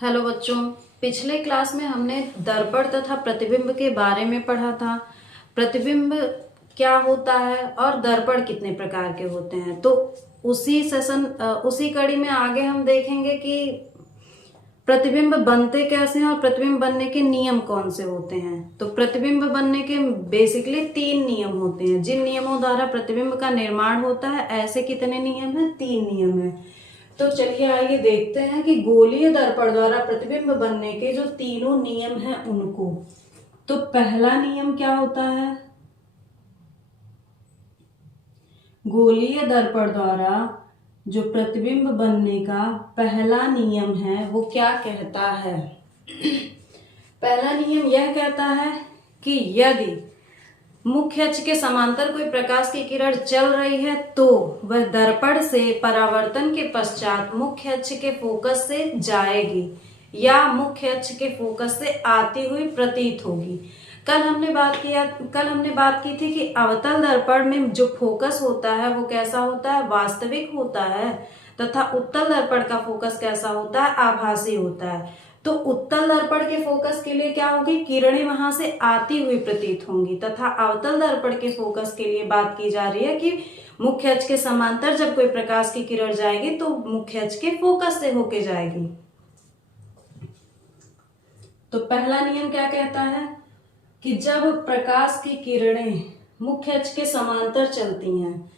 Hello बच्चों, पिछले class में हमने दर्पण तथा प्रतिबिंब के बारे में पढ़ा था। प्रतिबिंब क्या होता है और दर्पण कितने प्रकार के होते हैं। तो उसी कड़ी में आगे हम देखेंगे कि प्रतिबिंब बनते कैसे हैं और प्रतिबिंब बनने के नियम कौन से होते हैं। तो प्रतिबिंब बनने के बेसिकली 3 नियम होते हैं। जिन नियमों द्वारा प्रतिबिंब का निर्माण होता है, ऐसे कितने नियम हैं? 3 नियम हैं। तो चलिए आइए देखते हैं कि गोलीय दर्पण द्वारा प्रतिबिंब बनने के जो तीनों नियम हैं उनको। तो पहला नियम क्या होता है? गोलीय दर्पण द्वारा जो प्रतिबिंब बनने का पहला नियम है वो क्या कहता है? पहला नियम यह कहता है कि यदि मुख्य अक्ष के समांतर कोई प्रकाश की किरण चल रही है तो वह दर्पण से परावर्तन के पश्चात मुख्य अक्ष के फोकस से जाएगी या मुख्य अक्ष के फोकस से आती हुई प्रतीत होगी। कल हमने बात की थी कि अवतल दर्पण में जो फोकस होता है वो कैसा होता है? वास्तविक होता है, तथा उत्तल दर्पण का फोकस कैसा होता है? आभासी होता है। तो उत्तल दर्पण के फोकस के लिए क्या होगी? किरणें वहां से आती हुई प्रतीत होंगी, तथा अवतल दर्पण के फोकस के लिए बात की जा रही है कि मुख्य अक्ष के समांतर जब कोई प्रकाश की किरण जाएगी तो मुख्य अक्ष के फोकस से होके जाएगी। तो पहला नियम क्या कहता है कि जब प्रकाश की किरणें मुख्य अक्ष के समांतर चलती हैं,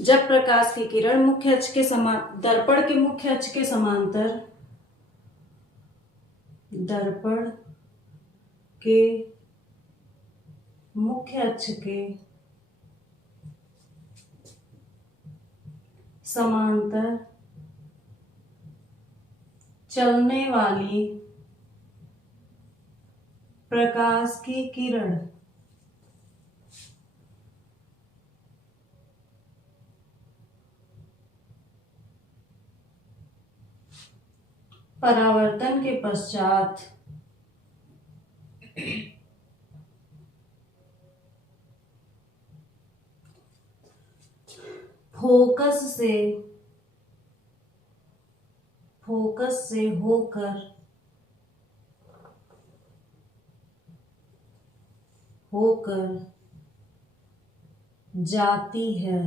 जब प्रकाश की किरण मुख्य अक्ष के दर्पण के मुख्य अक्ष के समांतर, दर्पण के मुख्य अक्ष के समांतर चलने वाली प्रकाश की किरण परावर्तन के पश्चात फोकस से होकर जाती है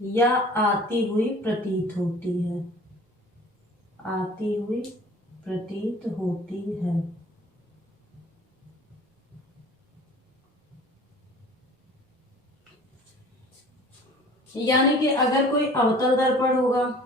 या आती हुई प्रतीत होती है, आती हुई प्रतीत होती है। यानी कि अगर कोई अवतल दर्पण होगा,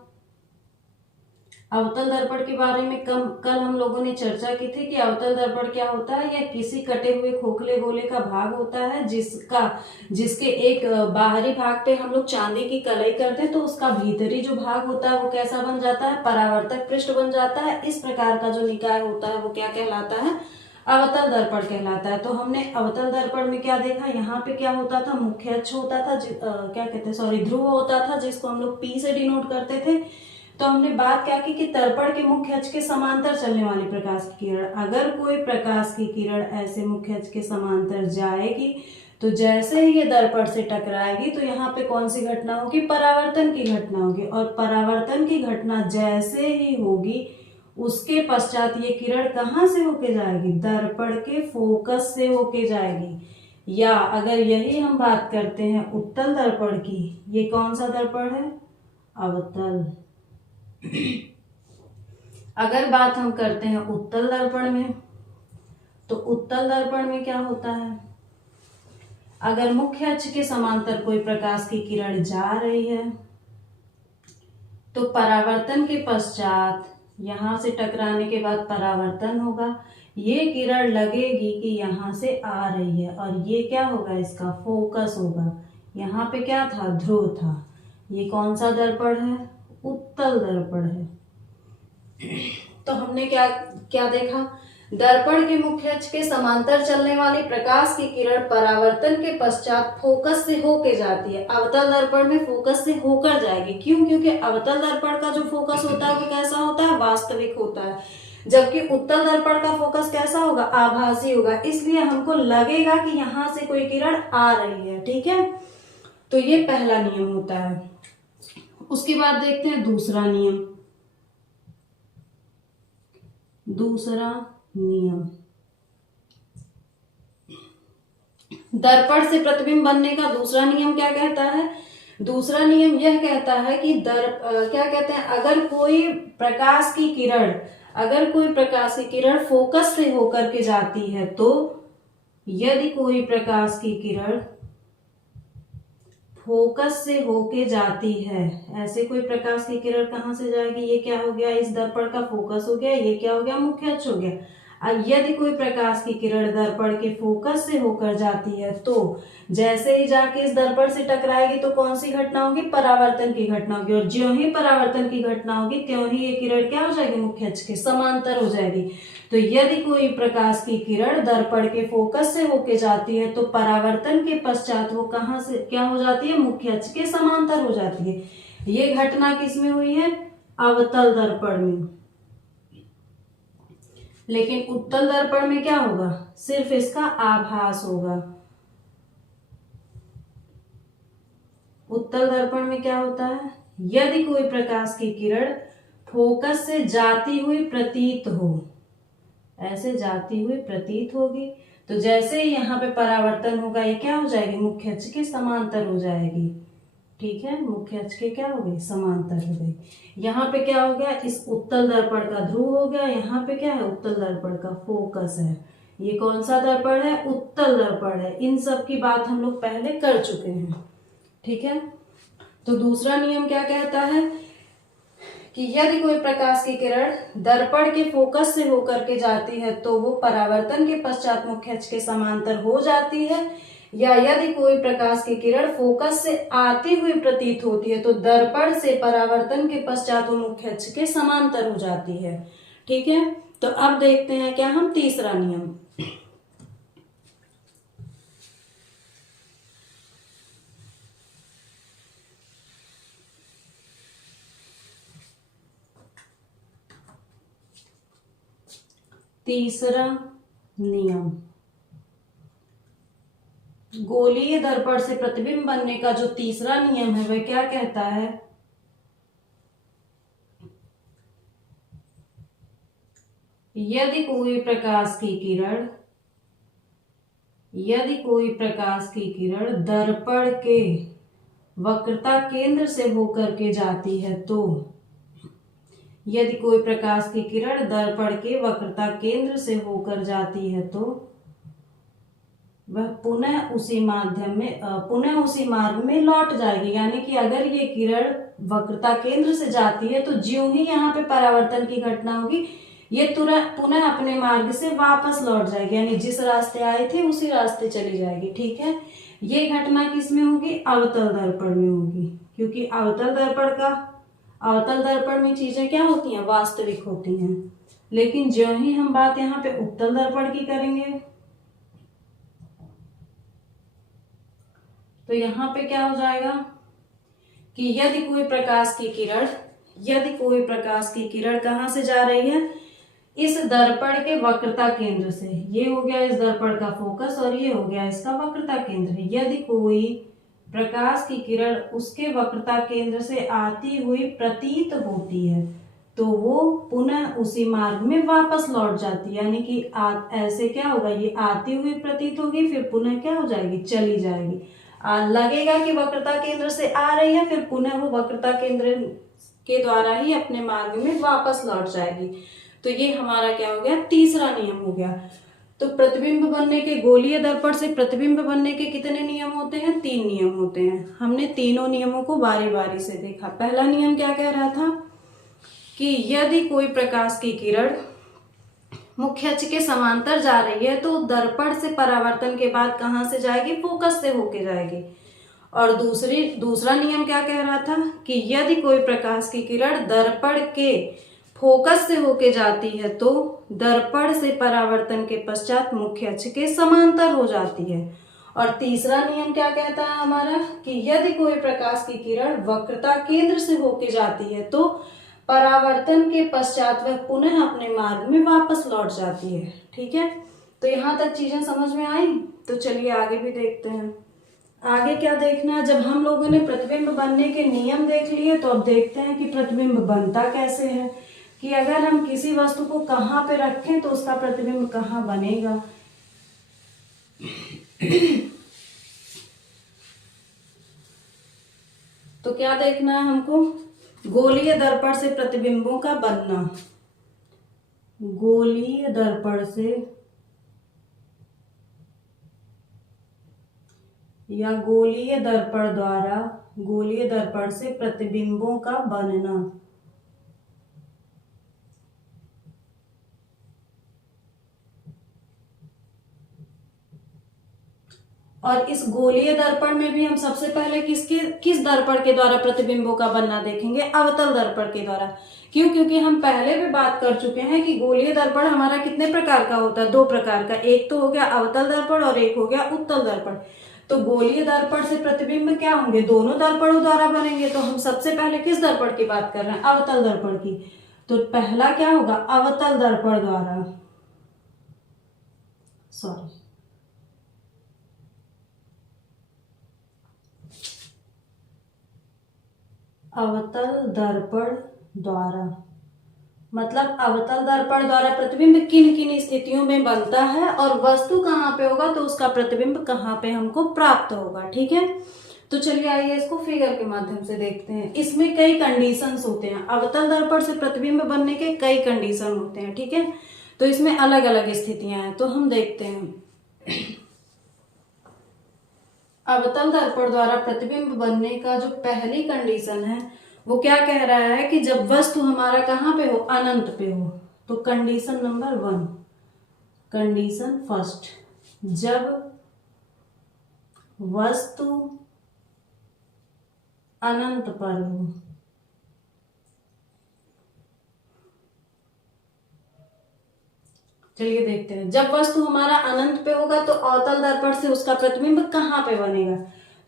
अवतल दर्पण के बारे में कल हम लोगों ने चर्चा की थी कि अवतल दर्पण क्या होता है? यह किसी कटे हुए खोखले गोले का भाग होता है जिसके एक बाहरी भाग पे हम लोग चांदी की कलई करते हैं, तो उसका भीतरी जो भाग होता है वो कैसा बन जाता है? परावर्तक पृष्ठ बन जाता है। इस प्रकार का जो निकाय होता है वो क्या कहलाता है? अवतल दर्पण कहलाता है। तो हमने अवतल दर्पण में क्या देखा? यहाँ पे क्या होता था? मुख्य अक्ष होता था, ध्रुव होता था, जिसको हम लोग P से डिनोट करते थे। तो हमने बात क्या की कि दर्पण के मुख्य अक्ष के समांतर चलने वाली प्रकाश की किरण, अगर कोई प्रकाश की किरण ऐसे मुख्य अक्ष के समांतर जाएगी तो जैसे ही ये दर्पण से टकराएगी तो यहाँ पे कौन सी घटना होगी? परावर्तन की घटना होगी। और परावर्तन की घटना जैसे ही होगी उसके पश्चात ये किरण कहाँ से होके जाएगी? दर्पण के फोकस से होके जाएगी। या अगर यही हम बात करते हैं उत्तल दर्पण की, ये कौन सा दर्पण है? अवतल। अगर बात हम करते हैं उत्तल दर्पण में, तो उत्तल दर्पण में क्या होता है? अगर मुख्य अक्ष के समांतर कोई प्रकाश की किरण जा रही है तो परावर्तन के पश्चात, यहां से टकराने के बाद परावर्तन होगा, ये किरण लगेगी कि यहां से आ रही है और ये क्या होगा? इसका फोकस होगा। यहाँ पे क्या था? ध्रुव था। ये कौन सा दर्पण है? उत्तल दर्पण है। तो हमने क्या देखा? दर्पण के मुख्य अक्ष के समांतर चलने वाली प्रकाश की किरण परावर्तन के पश्चात फोकस से होके जाती है। अवतल दर्पण में फोकस से होकर जाएगी। क्यों? क्योंकि अवतल दर्पण का जो फोकस होता है वो कैसा होता है? वास्तविक होता है, जबकि उत्तल दर्पण का फोकस कैसा होगा? आभासी होगा। इसलिए हमको लगेगा कि यहां से कोई किरण आ रही है। ठीक है, तो ये पहला नियम होता है। उसके बाद देखते हैं दूसरा नियम। दूसरा नियम, दर्पण से प्रतिबिंब बनने का दूसरा नियम क्या कहता है? दूसरा नियम यह कहता है कि क्या कहते हैं, अगर कोई प्रकाश की किरण फोकस से होकर के जाती है तो, यदि कोई प्रकाश की किरण फोकस से होके जाती है, ऐसे कोई प्रकाश की किरण कहां से जाएगी? ये क्या हो गया? इस दर्पण का फोकस हो गया, ये क्या हो गया? मुख्य अक्ष हो गया। यदि कोई प्रकाश की किरण दर्पण के फोकस से होकर जाती है तो जैसे ही जाके इस दर्पण से टकराएगी तो कौन सी घटना होगी? परावर्तन की घटना होगी। और ज्यों ही परावर्तन की घटना होगी त्यों ही ये किरण क्या हो जाएगी? मुख्य अक्ष के समांतर हो जाएगी। तो यदि कोई प्रकाश की किरण दर्पण के फोकस से होके जाती है तो परावर्तन के पश्चात वो कहां से क्या हो जाती है? मुख्य अक्ष के समांतर हो जाती है। ये घटना किसमें हुई है? अवतल दर्पण में। लेकिन उत्तल दर्पण में क्या होगा? सिर्फ इसका आभास होगा। उत्तल दर्पण में क्या होता है? यदि कोई प्रकाश की किरण फोकस से जाती हुई प्रतीत हो, ऐसे जाती हुई प्रतीत होगी, तो जैसे ही यहाँ पे परावर्तन होगा ये क्या हो जाएगी? मुख्य अक्ष के समांतर हो जाएगी। ठीक है, मुख्य अक्ष के क्या हो गई? समांतर हो गई। यहाँ पे क्या हो गया? इस उत्तल दर्पण का ध्रुव हो गया, यहाँ पे क्या है? उत्तल दर्पण का फोकस है। ये कौन सा दर्पण है? उत्तल दर्पण है। इन सब की बात हम लोग पहले कर चुके हैं। ठीक है, तो दूसरा नियम क्या कहता है कि यदि कोई प्रकाश की किरण दर्पण के फोकस से होकर के जाती है तो वो परावर्तन के पश्चात मुख्य अक्ष के समांतर हो जाती है, या यदि कोई प्रकाश की किरण फोकस से आती हुई प्रतीत होती है तो दर्पण से परावर्तन के पश्चात वो मुख्य अक्ष के समांतर हो जाती है। ठीक है, तो अब देखते हैं क्या हम तीसरा नियम। तीसरा नियम, गोलीय दर्पण से प्रतिबिंब बनने का जो तीसरा नियम है वह क्या कहता है? यदि कोई प्रकाश की किरण दर्पण के वक्रता केंद्र से होकर के जाती है तो, यदि कोई प्रकाश की किरण दर्पण के वक्रता केंद्र से होकर जाती है तो वह पुनः उसी मार्ग में लौट जाएगी। यानी कि अगर ये किरण वक्रता केंद्र से जाती है तो ज्यों ही यहाँ पे परावर्तन की घटना होगी ये तुरंत पुनः अपने मार्ग से वापस लौट जाएगी, यानी जिस रास्ते आए थे उसी रास्ते चली जाएगी। ठीक है, ये घटना किस में होगी? अवतल दर्पण में होगी, क्योंकि अवतल दर्पण में चीजें क्या होती हैं? वास्तविक होती हैं। लेकिन ज्यों ही हम बात यहाँ पे उत्तल दर्पण की करेंगे तो यहाँ पे क्या हो जाएगा कि यदि कोई प्रकाश की किरण कहां से जा रही है? इस दर्पण के वक्रता केंद्र से। ये हो गया इस दर्पण का फोकस और ये हो गया इसका वक्रता केंद्र। यदि कोई प्रकाश की किरण उसके वक्रता केंद्र से आती हुई प्रतीत होती है तो वो पुनः उसी मार्ग में वापस लौट जाती है। यानी कि ऐसे क्या होगा? ये आती हुई प्रतीत होगी, फिर पुनः क्या हो जाएगी? चली जाएगी। लगेगा कि वक्रता केंद्र से आ रही है, फिर पुनः वो वक्रता केंद्र के द्वारा ही अपने मार्ग में वापस लौट जाएगी। तो ये हमारा क्या हो गया? तीसरा नियम हो गया। तो प्रतिबिंब बनने के, गोलीय दर्पण से प्रतिबिंब बनने के कितने नियम होते हैं? 3 नियम होते हैं। हमने तीनों नियमों को बारी बारी से देखा। पहला नियम क्या कह रहा था कि यदि कोई प्रकाश की किरण मुख्य अक्ष के समांतर जा रही है तो दर्पण से परावर्तन के बाद कहां से जाएगी? फोकस से होके जाएगी। और दूसरा नियम क्या कह रहा था कि यदि कोई प्रकाश की किरण दर्पण के फोकस से होके जाती है तो दर्पण से परावर्तन के पश्चात मुख्य अक्ष के समांतर हो जाती है। और तीसरा नियम क्या कहता है हमारा कि यदि कोई प्रकाश की किरण वक्रता केंद्र से होके जाती है तो परावर्तन के पश्चात वह पुनः अपने मार्ग में वापस लौट जाती है। ठीक है, तो यहाँ तक चीजें समझ में आई। तो चलिए आगे भी देखते हैं। आगे क्या देखना है? जब हम लोगों ने प्रतिबिंब बनने के नियम देख लिए तो अब देखते हैं कि प्रतिबिंब बनता कैसे है। कि अगर हम किसी वस्तु को कहाँ पे रखें तो उसका प्रतिबिंब कहाँ बनेगा। तो क्या देखना है हमको, गोलीय दर्पण से प्रतिबिंबों का बनना। गोलीय दर्पण से या गोलीय दर्पण द्वारा, गोलीय दर्पण से प्रतिबिंबों का बनना। और इस गोलीय दर्पण में भी हम सबसे पहले किस दर्पण के द्वारा प्रतिबिंबों का बनना देखेंगे, अवतल दर्पण के द्वारा। क्यों? क्योंकि हम पहले भी बात कर चुके हैं कि गोलीय दर्पण हमारा कितने प्रकार का होता है, दो प्रकार का, एक तो हो गया अवतल दर्पण और एक हो गया उत्तल दर्पण। तो गोलीय दर्पण से प्रतिबिंब क्या होंगे, दोनों दर्पणों द्वारा बनेंगे। तो हम सबसे पहले किस दर्पण की बात कर रहे हैं, अवतल दर्पण की। तो पहला क्या होगा, अवतल दर्पण द्वारा, सॉरी, अवतल दर्पण द्वारा, मतलब अवतल दर्पण द्वारा प्रतिबिंब किन किन स्थितियों में बनता है और वस्तु कहाँ पे होगा तो उसका प्रतिबिंब कहाँ पे हमको प्राप्त होगा। ठीक है, तो चलिए आइए इसको फिगर के माध्यम से देखते हैं। इसमें कई कंडीशंस होते हैं, अवतल दर्पण से प्रतिबिंब बनने के कई कंडीशन होते हैं। ठीक है, तो इसमें अलग अलग स्थितियां हैं, तो हम देखते हैं। अवतल दर्पण द्वारा प्रतिबिंब बनने का जो पहली कंडीशन है वो क्या कह रहा है कि जब वस्तु हमारा कहाँ पे हो, अनंत पे हो। तो कंडीशन नंबर 1, कंडीशन फर्स्ट, जब वस्तु अनंत पर हो। चलिए देखते हैं, जब वस्तु हमारा अनंत पे होगा तो अवतल दर्पण से उसका प्रतिबिंब कहाँ पे बनेगा।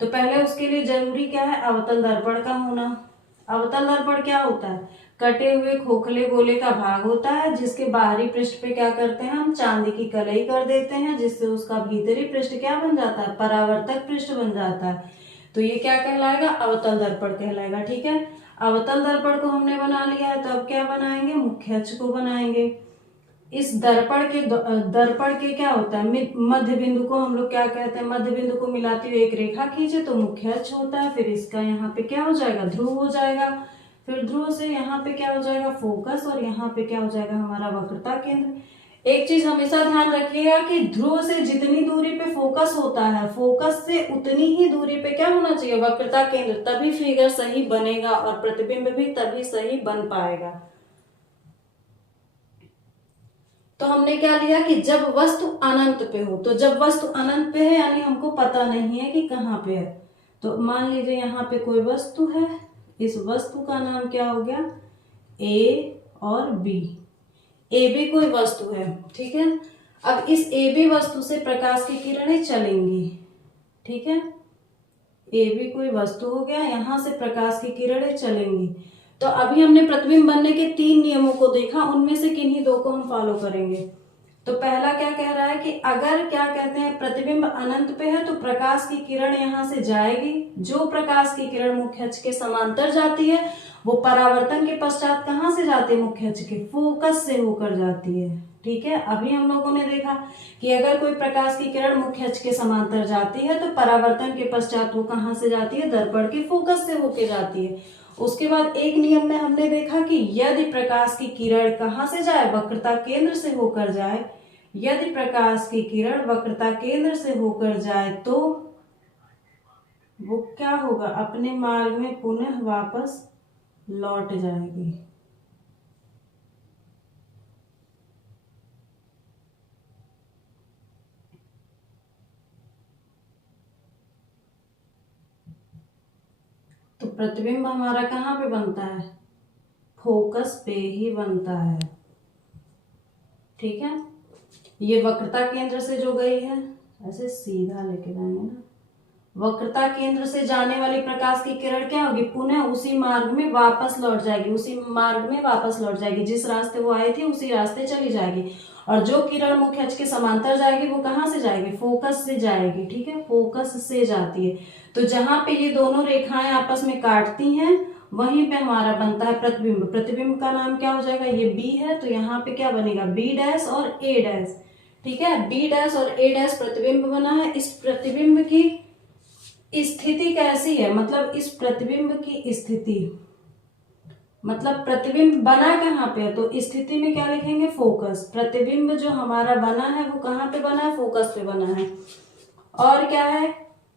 तो पहले उसके लिए जरूरी क्या है, अवतल दर्पण का होना। अवतल दर्पण क्या होता है, कटे हुए खोखले गोले का भाग होता है जिसके बाहरी पृष्ठ पे क्या करते हैं, हम चांदी की कलई कर देते हैं, जिससे उसका भीतरी पृष्ठ क्या बन जाता है, परावर्तक पृष्ठ बन जाता है। तो ये क्या कहलाएगा, अवतल दर्पण कहलाएगा। ठीक है, अवतल दर्पण को हमने बना लिया है, तो अब क्या बनाएंगे, मुख्य अक्ष को बनाएंगे। इस दर्पण के क्या होता है, मध्य बिंदु को हम लोग क्या कहते हैं, मध्य बिंदु को मिलाती हुई एक रेखा खींचे तो मुख्य अक्ष होता है। फिर इसका यहाँ पे क्या हो जाएगा, ध्रुव हो जाएगा। फिर ध्रुव से यहाँ पे क्या हो जाएगा, फोकस, और यहाँ पे क्या हो जाएगा, हमारा वक्रता केंद्र। एक चीज हमेशा ध्यान रखिएगा कि ध्रुव से जितनी दूरी पे फोकस होता है, फोकस से उतनी ही दूरी पे क्या होना चाहिए, वक्रता केंद्र, तभी फिगर सही बनेगा और प्रतिबिंब भी तभी सही बन पाएगा। तो हमने क्या लिया कि जब वस्तु अनंत पे हो, तो जब वस्तु अनंत पे है यानी हमको पता नहीं है कि कहाँ पे है। तो मान लीजिए यहाँ पे कोई वस्तु है, इस वस्तु का नाम क्या हो गया, ए और बी। ए बी कोई वस्तु है, ठीक है। अब इस ए बी वस्तु से प्रकाश की किरणें चलेंगी, ठीक है। ए बी कोई वस्तु हो गया, यहां से प्रकाश की किरणें चलेंगी। तो अभी हमने प्रतिबिंब बनने के 3 नियमों को देखा, उनमें से किन्हीं 2 को हम फॉलो करेंगे। तो पहला क्या कह रहा है कि अगर क्या कहते हैं प्रतिबिंब अनंत पे है तो प्रकाश की किरण यहां से जाएगी। जो प्रकाश की किरण मुख्य अक्ष के समांतर जाती है वो परावर्तन के पश्चात कहां से जाती है, मुख्य अक्ष के फोकस से होकर जाती है, ठीक है। अभी हम लोगों ने देखा कि अगर कोई प्रकाश की किरण मुख्य अक्ष के समांतर जाती है तो परावर्तन के पश्चात वो कहां से जाती है, दर्पण के फोकस से होकर जाती है। उसके बाद एक नियम में हमने देखा कि यदि प्रकाश की किरण कहां से जाए, वक्रता केंद्र से होकर जाए। यदि प्रकाश की किरण वक्रता केंद्र से होकर जाए तो वो क्या होगा, अपने मार्ग में पुनः वापस लौट जाएगी। तो प्रतिबिंब हमारा कहाँ पे बनता है, फोकस पे ही बनता है, ठीक है। ये वक्रता केंद्र से जो गई है, ऐसे सीधा लेके जाएंगे ना, वक्रता केंद्र से जाने वाली प्रकाश की किरण क्या होगी, पुनः उसी मार्ग में वापस लौट जाएगी, उसी मार्ग में वापस लौट जाएगी, जिस रास्ते वो आई थी उसी रास्ते चली जाएगी। और जो किरण मुख्य अक्ष के समांतर जाएगी वो कहाँ से जाएगी, फोकस से जाएगी, ठीक है, फोकस से जाती है। तो जहां पे ये दोनों रेखाएं आपस में काटती हैं वहीं पे हमारा बनता है प्रतिबिंब। प्रतिबिंब का नाम क्या हो जाएगा, ये बी है तो यहाँ पे क्या बनेगा, बी डैश और ए डैश। ठीक है, बी डैश और ए डैश प्रतिबिंब बना है। इस प्रतिबिंब की स्थिति कैसी है, मतलब इस प्रतिबिंब की स्थिति, मतलब प्रतिबिंब बना कहाँ पे है, तो स्थिति में क्या लिखेंगे, फोकस। प्रतिबिंब जो हमारा बना है वो कहाँ पे बना है, फोकस पे बना है। और क्या है,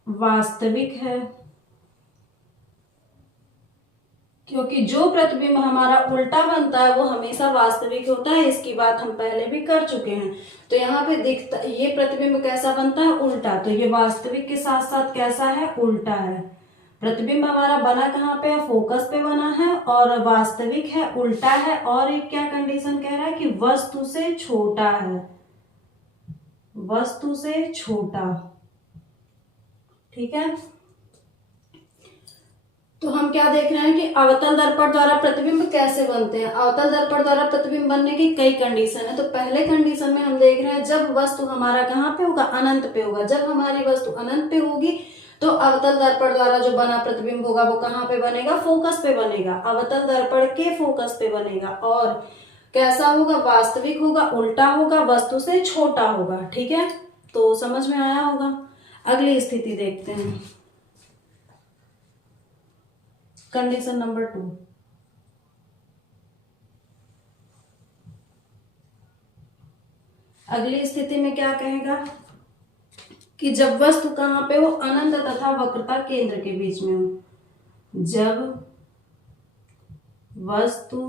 वास्तविक है, क्योंकि जो प्रतिबिंब हमारा उल्टा बनता है वो हमेशा वास्तविक होता है। इसकी बात हम पहले भी कर चुके हैं। तो यहाँ पे दिखता, ये प्रतिबिंब कैसा बनता है, उल्टा। तो ये वास्तविक के साथ साथ कैसा है, उल्टा है। प्रतिबिंब हमारा बना कहाँ पे है, फोकस पे बना है, और वास्तविक है, उल्टा है। और एक क्या कंडीशन कह रहा है कि वस्तु से छोटा है, वस्तु से छोटा। ठीक है, तो हम क्या देख रहे हैं कि अवतल दर्पण द्वारा प्रतिबिंब कैसे बनते हैं। अवतल दर्पण द्वारा प्रतिबिंब बनने की कई कंडीशन है। तो पहले कंडीशन में हम देख रहे हैं जब वस्तु हमारा कहाँ पे होगा, अनंत पे होगा। जब हमारी वस्तु अनंत पे होगी तो अवतल दर्पण द्वारा जो बना प्रतिबिंब होगा वो कहाँ पे बनेगा, फोकस पे बनेगा, अवतल दर्पण के फोकस पे बनेगा। और कैसा होगा, वास्तविक होगा, उल्टा होगा, वस्तु से छोटा होगा। ठीक है, तो समझ में आया होगा। अगली स्थिति देखते हैं, कंडीशन नंबर 2। अगली स्थिति में क्या कहेगा कि जब वस्तु कहाँ पे हो, अनंत तथा वक्रता केंद्र के बीच में हो। जब वस्तु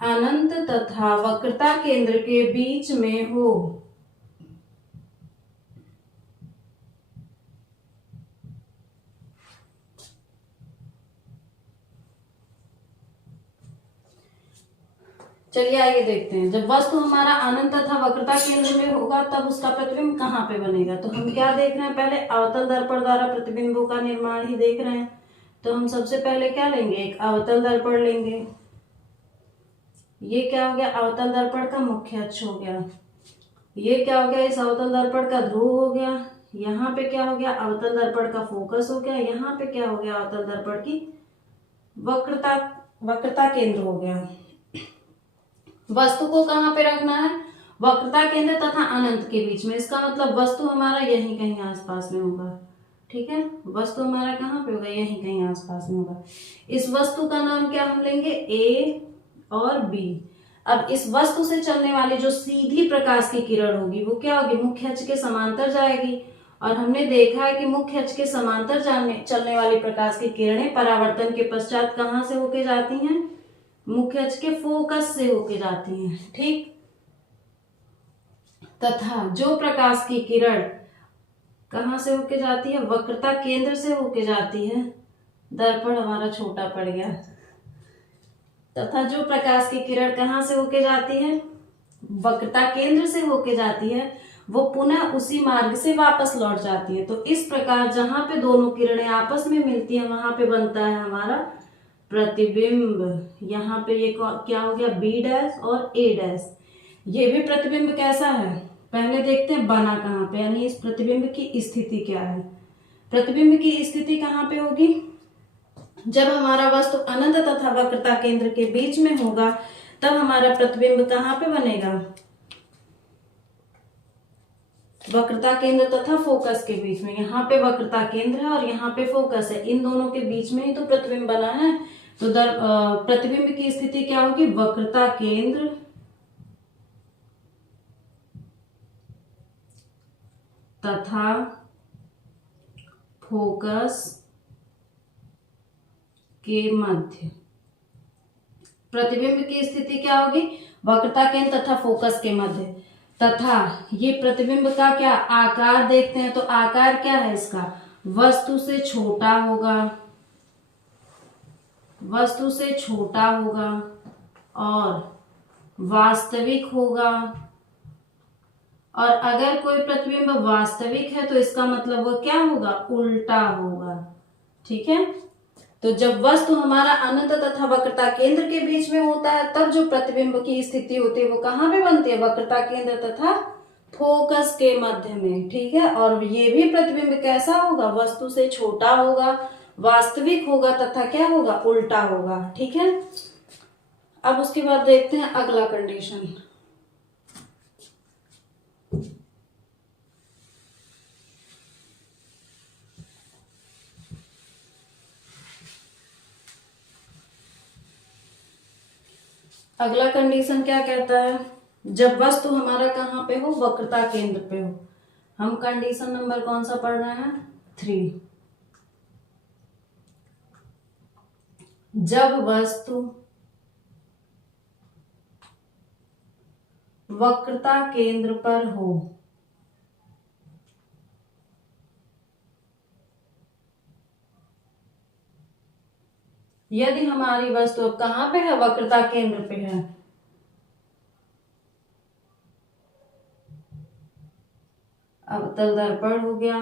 अनंत तथा वक्रता केंद्र के बीच में हो, चलिए आइए देखते हैं। जब वस्तु हमारा अनंत तथा वक्रता केंद्र में होगा तब उसका प्रतिबिंब कहाँ पे बनेगा। तो हम क्या देख रहे हैं, पहले अवतल दर्पण द्वारा प्रतिबिंबों का निर्माण ही देख रहे हैं। तो हम सबसे पहले क्या लेंगे, एक अवतल दर्पण लेंगे। ये क्या हो गया, अवतल दर्पण का मुख्य अक्ष हो गया। ये क्या हो गया, इस अवतल दर्पण का ध्रुव हो गया। यहाँ पे क्या हो गया, अवतल दर्पण का फोकस हो गया। यहाँ पे क्या हो गया, अवतल दर्पण की वक्रता केंद्र हो गया। वस्तु को कहाँ पे रखना है, वक्रता केंद्र तथा अनंत के बीच में। इसका मतलब वस्तु हमारा यहीं कहीं आसपास में होगा। ठीक है, वस्तु हमारा कहाँ पे होगा, यहीं कहीं आसपास में होगा। इस वस्तु का नाम क्या हम लेंगे, ए और बी। अब इस वस्तु से चलने वाली जो सीधी प्रकाश की किरण होगी वो क्या होगी, मुख्य अक्ष के समांतर जाएगी। और हमने देखा है कि मुख्य अक्ष के समांतर चलने वाली प्रकाश की किरणें परावर्तन के पश्चात कहाँ से होके जाती हैं, मुख्य अक्ष के फोकस से होके जाती हैं। ठीक, तथा जो प्रकाश की किरण कहाँ से होके जाती है, वक्रता केंद्र से होके जाती है। दर्पण हमारा छोटा पड़ गया। तथा जो प्रकाश की किरण कहाँ से होके जाती है, वक्रता केंद्र से होके जाती है, वो पुनः उसी मार्ग से वापस लौट जाती है। तो इस प्रकार जहां पे दोनों किरणें आपस में मिलती हैं वहां पे बनता है हमारा प्रतिबिंब। यहाँ पे ये क्या हो गया, बी डैश और ए डैश। ये भी प्रतिबिंब कैसा है, पहले देखते हैं बना कहाँ पे, यानी इस प्रतिबिंब की स्थिति क्या है। प्रतिबिंब की स्थिति कहाँ पे होगी, जब हमारा वस्तु अनंत तथा वक्रता केंद्र के बीच में होगा तब हमारा प्रतिबिंब कहाँ पे बनेगा, वक्रता केंद्र तथा फोकस के बीच में। यहाँ पे वक्रता केंद्र है और यहाँ पे फोकस है, इन दोनों के बीच में ही तो प्रतिबिंब बना है। तो प्रतिबिंब की स्थिति क्या होगी, वक्रता केंद्र तथा फोकस के मध्य। प्रतिबिंब की स्थिति क्या होगी, वक्रता केंद्र तथा फोकस के मध्य। तथा ये प्रतिबिंब का क्या आकार देखते हैं, तो आकार क्या है इसका, वस्तु से छोटा होगा, वस्तु से छोटा होगा और वास्तविक होगा। और अगर कोई प्रतिबिंब वास्तविक है तो इसका मतलब वो क्या होगा, उल्टा होगा। ठीक है, तो जब वस्तु हमारा अनंत तथा वक्रता केंद्र के बीच में होता है तब जो प्रतिबिंब की स्थिति होती है वो कहाँ पे बनती है, वक्रता केंद्र तथा फोकस के मध्य में, ठीक है। और ये भी प्रतिबिंब कैसा होगा, वस्तु से छोटा होगा, वास्तविक होगा तथा क्या होगा, उल्टा होगा, ठीक है। अब उसके बाद देखते हैं अगला कंडीशन। अगला कंडीशन क्या कहता है, जब वस्तु हमारा कहाँ पे हो, वक्रता केंद्र पे हो। हम कंडीशन नंबर कौन सा पढ़ रहे हैं, 3। जब वस्तु वक्रता केंद्र पर हो, यदि हमारी वस्तु अब कहाँ पे है, वक्रता केंद्र पे है, अवतल दर्पण हो गया,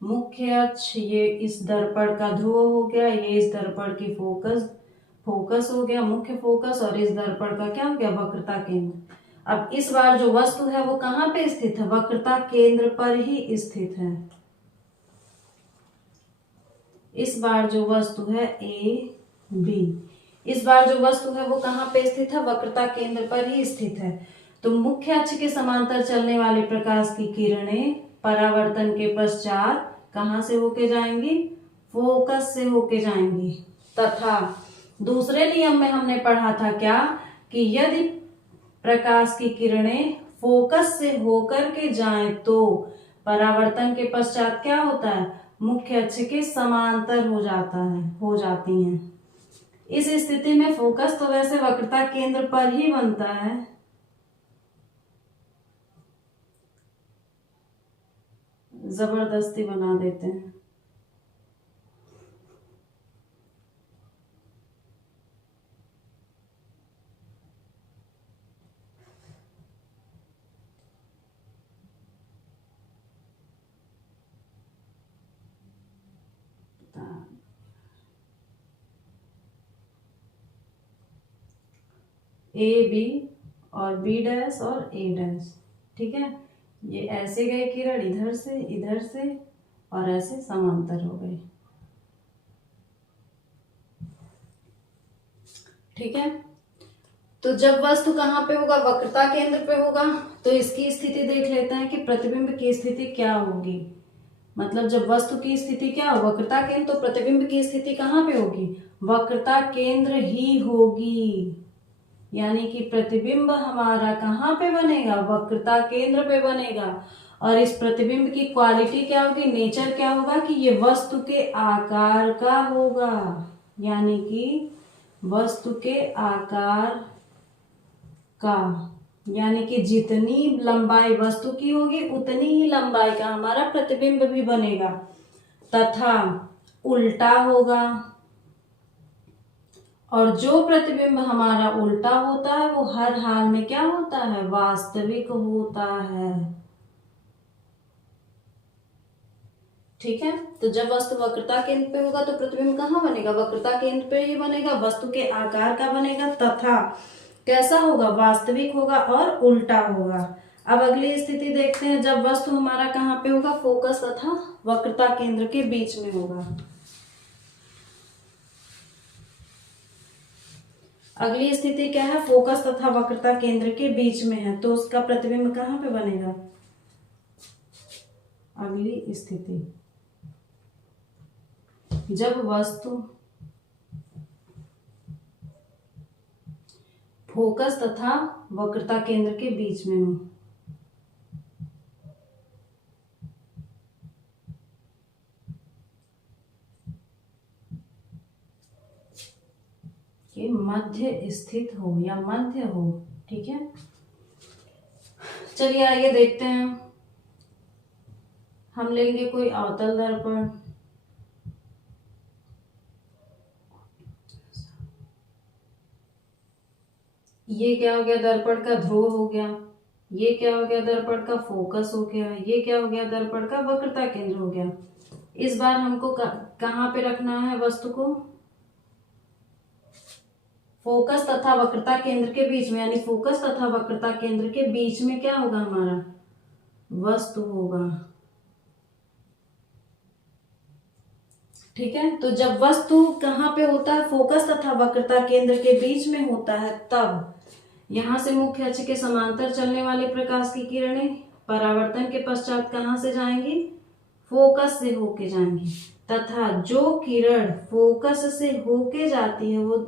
मुख्य अक्ष ये इस दर्पण का ध्रुव हो गया, ये इस दर्पण की फोकस हो गया, मुख्य फोकस, और इस दर्पण का क्या हो गया, वक्रता केंद्र। अब इस बार जो वस्तु है वो कहाँ पे स्थित है, वक्रता केंद्र पर ही स्थित है। इस बार जो वस्तु है ए बी, इस बार जो वस्तु है वो कहाँ पे स्थित है, वक्रता केंद्र पर ही स्थित है। तो मुख्य अक्ष के समांतर चलने वाले प्रकाश की किरणें परावर्तन के पश्चात कहां से होके जाएंगी, फोकस से होके जाएंगी। तथा दूसरे नियम में हमने पढ़ा था क्या, कि यदि प्रकाश की किरणें फोकस से होकर के जाएं तो परावर्तन के पश्चात क्या होता है, मुख्य अक्ष के समांतर हो जाती हैं। इस स्थिति में फोकस तो वैसे वक्रता केंद्र पर ही बनता है, जबरदस्ती बना देते हैं। ए बी और बी डैश और ए डैश, ठीक है। ये ऐसे गए किरण इधर से और ऐसे समांतर हो गए, ठीक है। तो जब वस्तु कहाँ पे होगा, वक्रता केंद्र पे होगा, तो इसकी स्थिति देख लेते हैं कि प्रतिबिंब की स्थिति क्या होगी। मतलब जब वस्तु की स्थिति क्या हो, वक्रता केंद्र, तो प्रतिबिंब की स्थिति कहाँ पे होगी, वक्रता केंद्र ही होगी। यानी कि प्रतिबिंब हमारा कहाँ पे बनेगा, वक्रता केंद्र पे बनेगा। और इस प्रतिबिंब की क्वालिटी क्या होगी, नेचर क्या होगा, कि ये वस्तु के आकार का होगा। यानी कि वस्तु के आकार का, यानी कि जितनी लंबाई वस्तु की होगी उतनी ही लंबाई का हमारा प्रतिबिंब भी बनेगा, तथा उल्टा होगा। और जो प्रतिबिंब हमारा उल्टा होता है वो हर हाल में क्या होता है, वास्तविक होता है, ठीक है। तो जब वस्तु वक्रता केंद्र पे होगा तो प्रतिबिंब कहाँ बनेगा, वक्रता केंद्र पे ही बनेगा, वस्तु के आकार का बनेगा, तथा कैसा होगा, वास्तविक होगा और उल्टा होगा। अब अगली स्थिति देखते हैं, जब वस्तु हमारा कहाँ पे होगा, फोकस तथा वक्रता केंद्र के बीच में होगा। अगली स्थिति क्या है, फोकस तथा वक्रता केंद्र के बीच में है, तो उसका प्रतिबिंब कहाँ पे बनेगा। अगली स्थिति, जब वस्तु फोकस तथा वक्रता केंद्र के बीच में हो, ये मध्य स्थित हो या मध्य हो, ठीक है। चलिए आइए देखते हैं, हम लेंगे कोई अवतल दर्पण, ये क्या हो गया, दर्पण का ध्रुव हो गया, ये क्या हो गया, दर्पण का फोकस हो गया, ये क्या हो गया, दर्पण का वक्रता केंद्र हो गया। इस बार हमको कहाँ पे रखना है वस्तु को, फोकस तथा वक्रता केंद्र के बीच में, यानी फोकस तथा वक्रता केंद्र के बीच में क्या होगा हमारा, वस्तु होगा। ठीक है, तो जब वस्तु कहाँ पे होता है, फोकस तथा वक्रता केंद्र के बीच में होता है, तब यहां से मुख्य अक्ष के समांतर चलने वाली प्रकाश की किरणें परावर्तन के पश्चात कहां से जाएंगी, फोकस से होके जाएंगी, तथा जो किरण फोकस से होके जाती है वो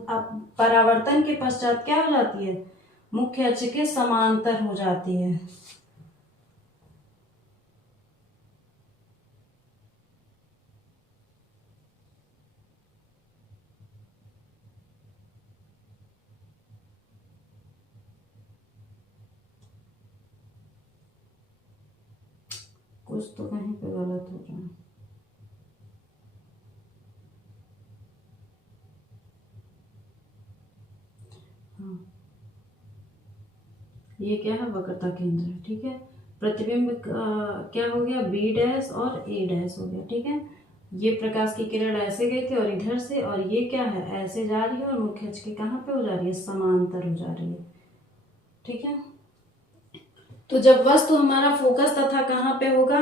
परावर्तन के पश्चात क्या हो जाती है, मुख्य अक्ष के समांतर हो जाती है। कुछ तो कहीं पे गलत हो रहा है। हाँ, ये क्या है, वक्रता केंद्र है। ठीक है, प्रतिबिंब क्या हो गया, बी डैश और ए डैश हो गया। ठीक है, ये प्रकाश की किरण ऐसे गई थी और इधर से, और ये क्या है, ऐसे जा रही है और मुख्य अक्ष के कहाँ पे हो जा रही है, समांतर हो जा रही है। ठीक है, तो जब वस्तु हमारा फोकस तथा कहाँ पे होगा,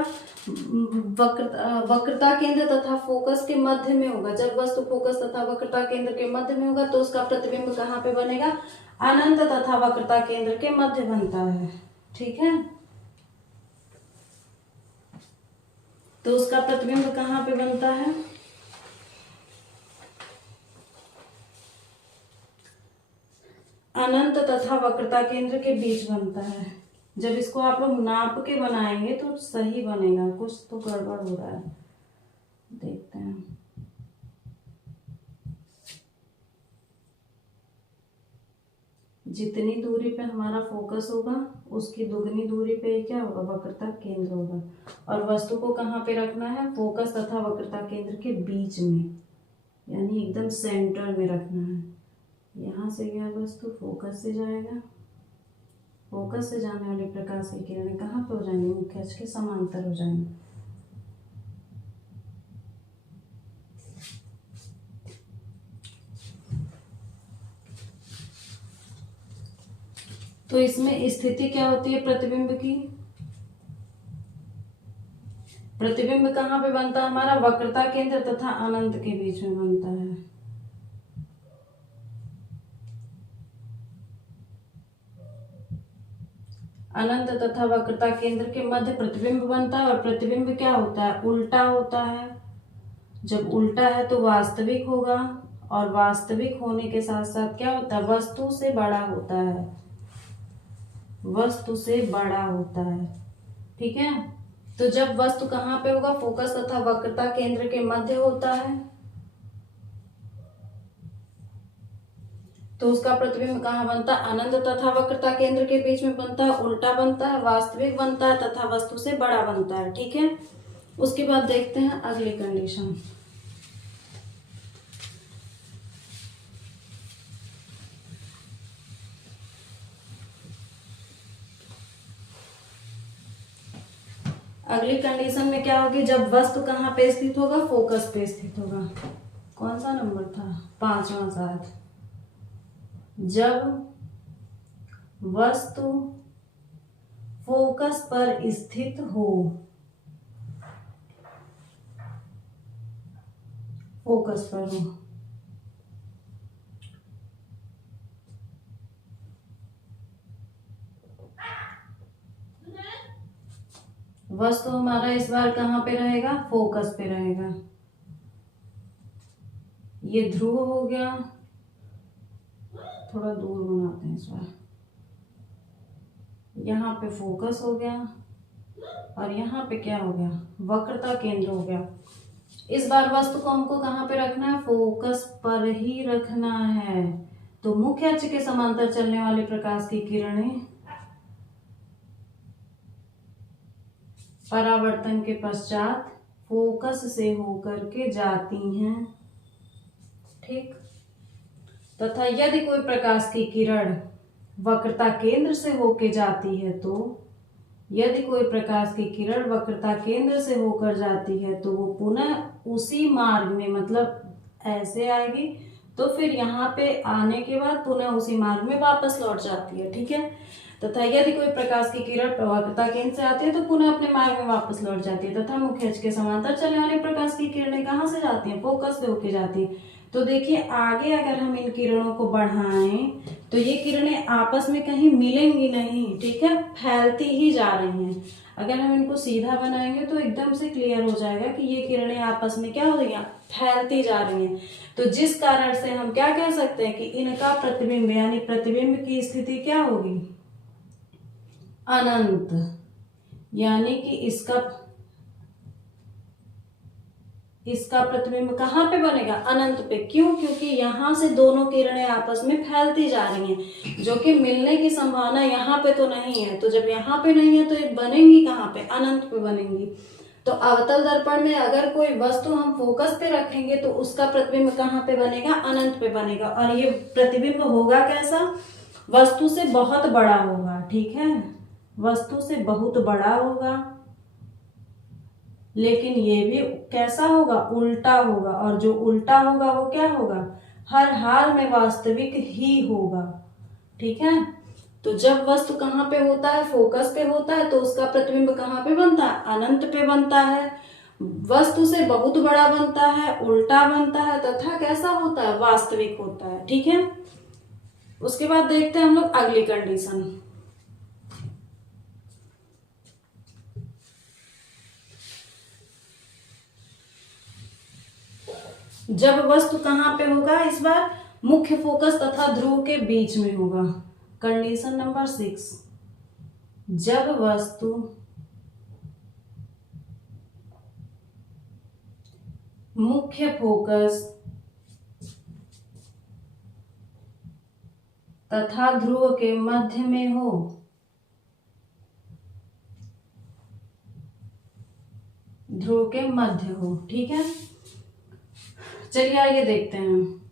वक्रता केंद्र तथा फोकस के मध्य में होगा। जब वस्तु फोकस तथा वक्रता केंद्र के मध्य में होगा तो उसका प्रतिबिंब कहाँ पे बनेगा, अनंत तथा वक्रता केंद्र के मध्य बनता है। ठीक है, तो उसका प्रतिबिंब कहाँ पे बनता है, अनंत तथा वक्रता केंद्र के बीच बनता है। जब इसको आप लोग नाप के बनाएंगे तो सही बनेगा, कुछ तो गड़बड़ हो रहा है, देखते हैं। जितनी दूरी पे हमारा फोकस होगा उसकी दुगनी दूरी पे क्या होगा, वक्रता केंद्र होगा। और वस्तु को कहाँ पे रखना है, फोकस तथा वक्रता केंद्र के बीच में, यानी एकदम सेंटर में रखना है। यहाँ से गया वस्तु, फोकस से जाएगा, फोकस से जाने वाली प्रकाश की किरणें कहाँ पे हो जाएंगी, मुख्य अक्ष के समांतर हो जाएंगी। तो इसमें स्थिति क्या होती है प्रतिबिंब की, प्रतिबिंब कहाँ पे बनता है हमारा, वक्रता केंद्र तथा अनंत के बीच में बनता है। अनंत तथा वक्रता केंद्र के मध्य प्रतिबिंब बनता है। और प्रतिबिंब क्या होता है, उल्टा होता है। जब उल्टा है तो वास्तविक होगा, और वास्तविक होने के साथ साथ क्या होता है, वस्तु से बड़ा होता है, वस्तु से बड़ा होता है। ठीक है, तो जब वस्तु कहाँ पे होगा, फोकस तथा वक्रता केंद्र के मध्य होता है, तो उसका प्रतिबिंब कहाँ बनता है, अनंत तथा वक्रता केंद्र के बीच में बनता है, उल्टा बनता है, वास्तविक बनता है तथा वस्तु से बड़ा बनता है। ठीक है, उसके बाद देखते हैं अगली कंडीशन। अगली कंडीशन में क्या होगी, जब वस्तु कहाँ पे स्थित होगा, फोकस पे स्थित होगा। कौन सा नंबर था, 5वां शायद। जब वस्तु फोकस पर स्थित हो, फोकस पर हो, वस्तु हमारा इस बार कहाँ पे रहेगा, फोकस पे रहेगा। ये ध्रुव हो गया, थोड़ा दूर बनाते हैं इस बार। यहाँ पे फोकस हो गया और यहाँ पे क्या हो गया, वक्रता केंद्र हो गया। इस बार वस्तु को हमको कहाँ पे रखना है, फोकस पर ही रखना है। तो मुख्य अक्ष के समांतर चलने वाली प्रकाश की किरणें परावर्तन के पश्चात फोकस से होकर के जाती हैं। ठीक, तथा यदि कोई प्रकाश की किरण वक्रता केंद्र से होकर जाती है तो, यदि कोई प्रकाश की किरण वक्रता केंद्र से होकर जाती है तो वो पुनः उसी मार्ग में, मतलब ऐसे आएगी, तो फिर यहाँ पे आने के बाद पुनः उसी मार्ग में वापस लौट जाती है, ठीक है। तथा यदि कोई प्रकाश की किरण प्रवक्ता केंद्र से आती है तो पुनः अपने मार्ग में वापस लौट जाती है। तथा मुख्य अक्ष के समांतर चलने वाली प्रकाश की किरणें कहाँ से जाती हैं? फोकस पे होके जाती है। तो देखिए आगे अगर हम इन किरणों को बढ़ाएं तो ये किरणें आपस में कहीं मिलेंगी नहीं, ठीक है, फैलती ही जा रही हैं। अगर हम इनको सीधा बनाएंगे तो एकदम से क्लियर हो जाएगा कि ये किरणें आपस में क्या हो रही हैं? फैलती जा रही हैं। तो जिस कारण से हम क्या कह सकते हैं कि इनका प्रतिबिंब यानी प्रतिबिंब की स्थिति क्या होगी? अनंत। यानी कि इसका प्रतिबिंब कहाँ पे बनेगा? अनंत पे। क्यों? क्योंकि यहां से दोनों किरणें आपस में फैलती जा रही हैं, जो कि मिलने की संभावना यहाँ पे तो नहीं है। तो जब यहाँ पे नहीं है तो ये बनेंगी कहाँ पे? अनंत पे बनेंगी। तो अवतल दर्पण में अगर कोई वस्तु हम फोकस पे रखेंगे तो उसका प्रतिबिंब कहाँ पे बनेगा? अनंत पे बनेगा। और ये प्रतिबिंब होगा कैसा? वस्तु से बहुत बड़ा होगा, ठीक है, वस्तु से बहुत बड़ा होगा। लेकिन ये भी कैसा होगा? उल्टा होगा। और जो उल्टा होगा वो क्या होगा? हर हाल में वास्तविक ही होगा, ठीक है। तो जब वस्तु कहाँ पे होता है? फोकस पे होता है, तो उसका प्रतिबिंब कहाँ पे बनता है? अनंत पे बनता है। वस्तु से बहुत बड़ा बनता है, उल्टा बनता है, तथा कैसा होता है? वास्तविक होता है, ठीक है। उसके बाद देखते हैं हम लोग अगली कंडीशन। जब वस्तु कहाँ पे होगा? इस बार मुख्य फोकस तथा ध्रुव के बीच में होगा। कंडीशन नंबर 6, जब वस्तु मुख्य फोकस तथा ध्रुव के मध्य में हो, ध्रुव के मध्य हो, ठीक है। चलिए आइए देखते हैं।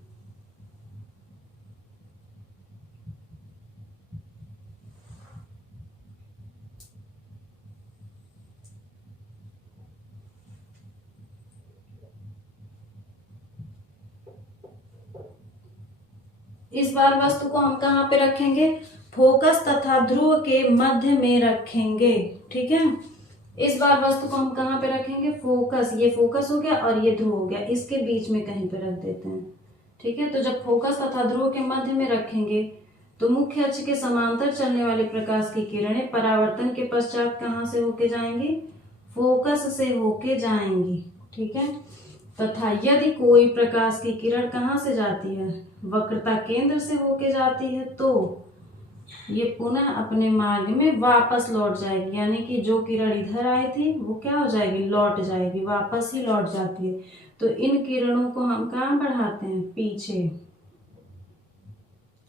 इस बार वस्तु को हम कहाँ पे रखेंगे? फोकस तथा ध्रुव के मध्य में रखेंगे, ठीक है। इस बार वस्तु को हम कहाँ पे रखेंगे? फोकस, ये फोकस हो गया और ये ध्रुव हो गया, इसके बीच में कहीं पे रख देते हैं, ठीक है। तो जब फोकस तथा ध्रुव के मध्य में रखेंगे तो मुख्य अक्ष के समांतर चलने वाली प्रकाश की किरणें परावर्तन के पश्चात कहाँ से होके जाएंगी? फोकस से होके जाएंगी, ठीक है। तथा यदि कोई प्रकाश की किरण कहाँ से जाती है? वक्रता केंद्र से होके जाती है, तो ये पुनः अपने मार्ग में वापस लौट जाएगी। यानी कि जो किरण इधर आई थी वो क्या हो जाएगी? लौट जाएगी, वापस ही लौट जाती है। तो इन किरणों को हम कहाँ बढ़ाते हैं? पीछे।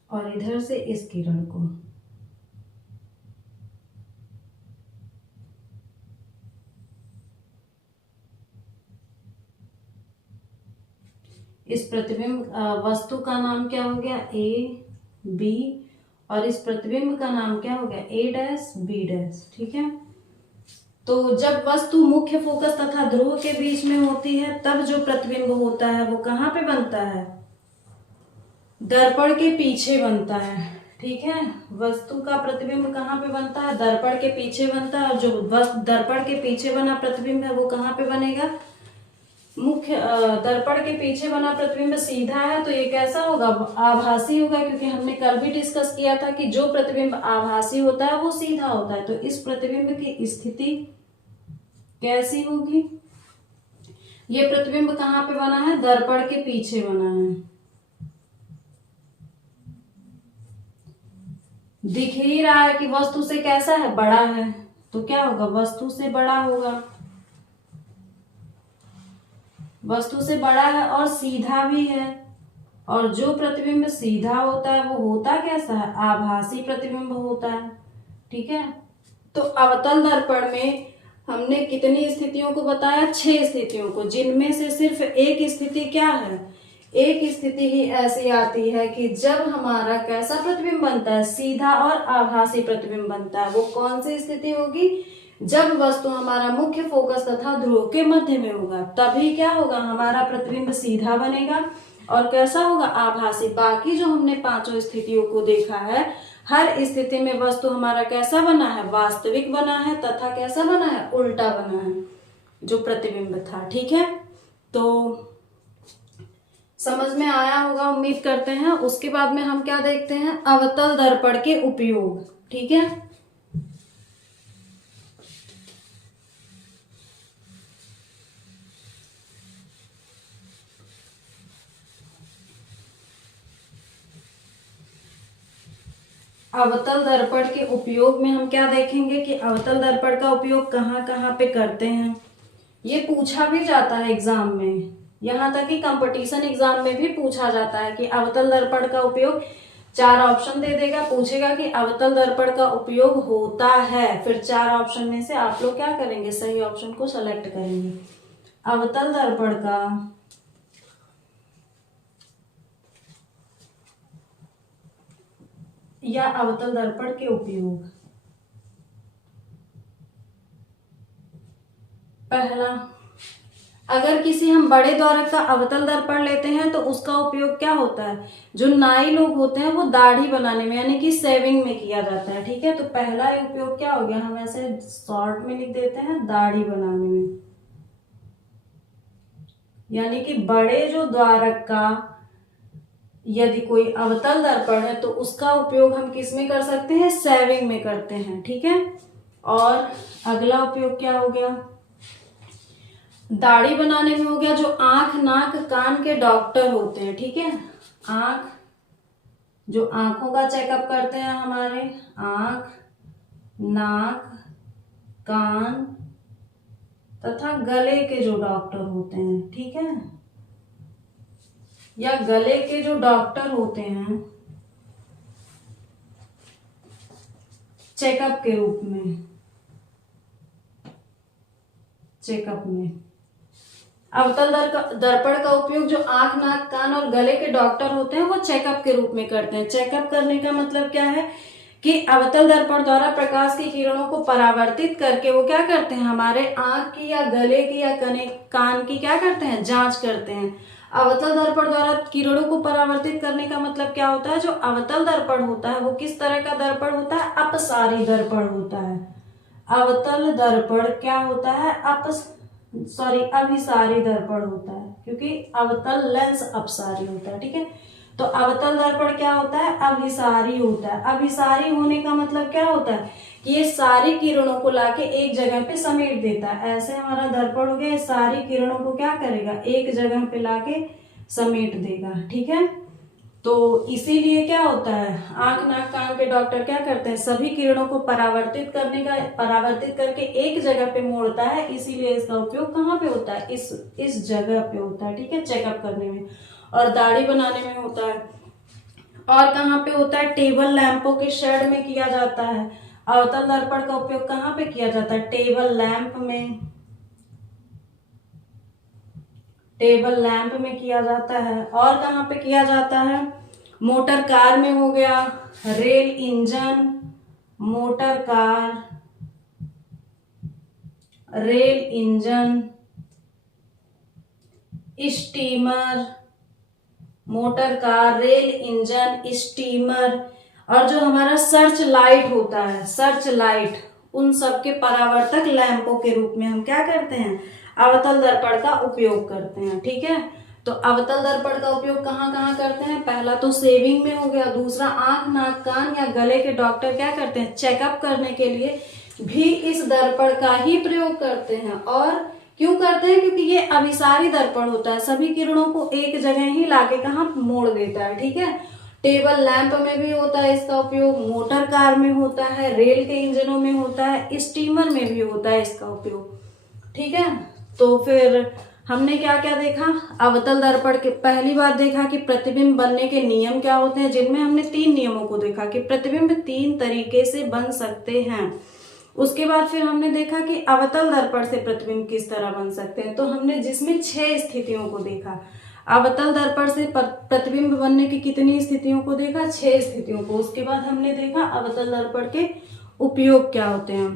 और इधर से इस किरण को, इस प्रतिबिंब वस्तु का नाम क्या हो गया? A B. और इस प्रतिबिंब का नाम क्या हो गया? ए डैश बी डैश, ठीक है। तो जब वस्तु मुख्य फोकस तथा ध्रुव के बीच में होती है तब जो प्रतिबिंब होता है वो कहाँ पे बनता है? दर्पण के पीछे बनता है, ठीक है। वस्तु का प्रतिबिंब कहाँ पे बनता है? दर्पण के पीछे बनता है। और जो दर्पण के पीछे बना प्रतिबिंब है वो कहाँ पे बनेगा? मुख्य दर्पण के पीछे बना प्रतिबिंब सीधा है तो ये कैसा होगा? आभासी होगा, क्योंकि हमने कल भी डिस्कस किया था कि जो प्रतिबिंब आभासी होता है वो सीधा होता है। तो इस प्रतिबिंब की स्थिति कैसी होगी? ये प्रतिबिंब कहाँ पे बना है? दर्पण के पीछे बना है। दिख ही रहा है कि वस्तु से कैसा है? बड़ा है। तो क्या होगा? वस्तु से बड़ा होगा। वस्तु से बड़ा है और सीधा भी है। और जो प्रतिबिंब सीधा होता है वो होता कैसा है? आभासी प्रतिबिंब होता है, ठीक है। तो अवतल दर्पण में हमने कितनी स्थितियों को बताया? 6 स्थितियों को, जिनमें से सिर्फ एक स्थिति क्या है? एक स्थिति ही ऐसी आती है कि जब हमारा कैसा प्रतिबिंब बनता है? सीधा और आभासी प्रतिबिंब बनता है। वो कौन सी स्थिति होगी? जब वस्तु हमारा मुख्य फोकस तथा ध्रुव के मध्य में होगा, तभी क्या होगा? हमारा प्रतिबिंब सीधा बनेगा और कैसा होगा, आभासी। बाकी जो हमने पांचों स्थितियों को देखा है, हर स्थिति में वस्तु हमारा कैसा बना है, वास्तविक बना है, तथा कैसा बना है, उल्टा बना है, जो प्रतिबिंब था। ठीक है, तो समझ में आया होगा, उम्मीद करते हैं। उसके बाद में हम क्या देखते हैं, अवतल दर्पण के उपयोग। ठीक है, अवतल दर्पण के उपयोग में हम क्या देखेंगे कि अवतल दर्पण का उपयोग कहाँ कहाँ पे करते हैं। ये पूछा भी जाता है एग्जाम में, यहाँ तक कि कंपटीशन एग्जाम में भी पूछा जाता है कि अवतल दर्पण का उपयोग, 4 ऑप्शन दे देगा, पूछेगा कि अवतल दर्पण का उपयोग होता है, फिर 4 ऑप्शन में से आप लोग क्या करेंगे, सही ऑप्शन को सेलेक्ट करेंगे। अवतल दर्पण का या अवतल दर्पण के उपयोग। पहला, अगर किसी हम बड़े द्वारक का अवतल दर्पण लेते हैं तो उसका उपयोग क्या होता है, जो नाई लोग होते हैं वो दाढ़ी बनाने में यानी कि सेविंग में किया जाता है। ठीक है, तो पहला उपयोग क्या हो गया, हम ऐसे शॉर्ट में लिख देते हैं, दाढ़ी बनाने में। यानी कि बड़े जो द्वारक का यदि कोई अवतल दर्पण है तो उसका उपयोग हम किस में कर सकते हैं, सेविंग में करते हैं। ठीक है, और अगला उपयोग क्या हो गया, दाढ़ी बनाने में हो गया, जो आंख नाक कान के डॉक्टर होते हैं। ठीक है, आंख, जो आंखों का चेकअप करते हैं, हमारे आंख नाक कान तथा गले के जो डॉक्टर होते हैं। ठीक है, या गले के जो डॉक्टर होते हैं चेकअप के रूप में, चेकअप में अवतल दर्पण का उपयोग जो आंख नाक कान और गले के डॉक्टर होते हैं वो चेकअप के रूप में करते हैं। चेकअप करने का मतलब क्या है कि अवतल दर्पण द्वारा प्रकाश की किरणों को परावर्तित करके वो क्या करते हैं, हमारे आंख की या गले की या कान की क्या करते हैं, जांच करते हैं। अवतल दर्पण द्वारा किरणों को परावर्तित करने का मतलब क्या होता है, जो अवतल दर्पण होता है वो किस तरह का दर्पण होता है, अपसारी दर्पण होता है। अवतल दर्पण क्या होता है, अभिसारी दर्पण होता है, क्योंकि अवतल लेंस अपसारी होता है। ठीक है, तो अवतल दर्पण क्या होता है, अभिसारी होता है। अभिसारी होने का मतलब क्या होता है कि ये सारी किरणों को लाके एक जगह पे समेट देता है। ऐसे हमारा दर्पण हो गया, सारी किरणों को क्या करेगा, एक जगह पे लाके समेट देगा। ठीक है, तो इसीलिए क्या होता है, आंख नाक कान के डॉक्टर क्या करते हैं, सभी किरणों को परावर्तित करके एक जगह पे मोड़ता है। इसीलिए इसका उपयोग कहाँ पे होता है, इस जगह पे होता है। ठीक है, चेकअप करने में और दाढ़ी बनाने में होता है। और कहाँ पे होता है, टेबल लैंपों के शेड में किया जाता है। अवतल दर्पण का उपयोग कहाँ पे किया जाता है, टेबल लैंप में, टेबल लैंप में किया जाता है। और कहाँ पे किया जाता है, मोटर कार में हो गया, rail engine, motor car, rail engine, steamer, motor car, rail engine, steamer, और जो हमारा सर्च लाइट होता है, सर्च लाइट, उन सब के परावर्तक लैंपों के रूप में हम क्या करते हैं, अवतल दर्पण का उपयोग करते हैं। ठीक है, तो अवतल दर्पण का उपयोग कहाँ कहाँ करते हैं, पहला तो सेविंग में हो गया, दूसरा आंख नाक कान या गले के डॉक्टर क्या करते हैं, चेकअप करने के लिए भी इस दर्पण का ही प्रयोग करते हैं। और क्यों करते हैं, क्योंकि ये अभिसारी दर्पण होता है, सभी किरणों को एक जगह ही लाके कहाँ मोड़ देता है। ठीक है, टेबल लैंप में भी होता है इसका उपयोग, मोटर कार में होता है, रेल के इंजनों में होता है, स्टीमर में भी होता है इसका उपयोग। ठीक है, तो फिर हमने क्या क्या देखा, अवतल दर्पण के पहली बात देखा कि प्रतिबिंब बनने के नियम क्या होते हैं, जिनमें हमने 3 नियमों को देखा कि प्रतिबिंब 3 तरीके से बन सकते हैं। उसके बाद फिर हमने देखा कि अवतल दर्पण से प्रतिबिंब किस तरह बन सकते हैं, तो हमने जिसमें 6 स्थितियों को देखा। अवतल दर्पण से प्रतिबिंब बनने की कितनी स्थितियों को देखा, 6 स्थितियों को। उसके बाद हमने देखा अवतल दर्पण के उपयोग क्या होते हैं।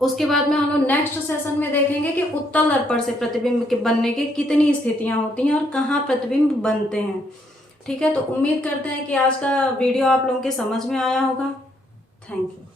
उसके बाद में हम लोग नेक्स्ट सेशन में देखेंगे कि उत्तल दर्पण से प्रतिबिंब के बनने की कितनी स्थितियां होती हैं और कहाँ प्रतिबिंब बनते हैं। ठीक है, तो उम्मीद करते हैं कि आज का वीडियो आप लोगों के समझ में आया होगा। Thank you.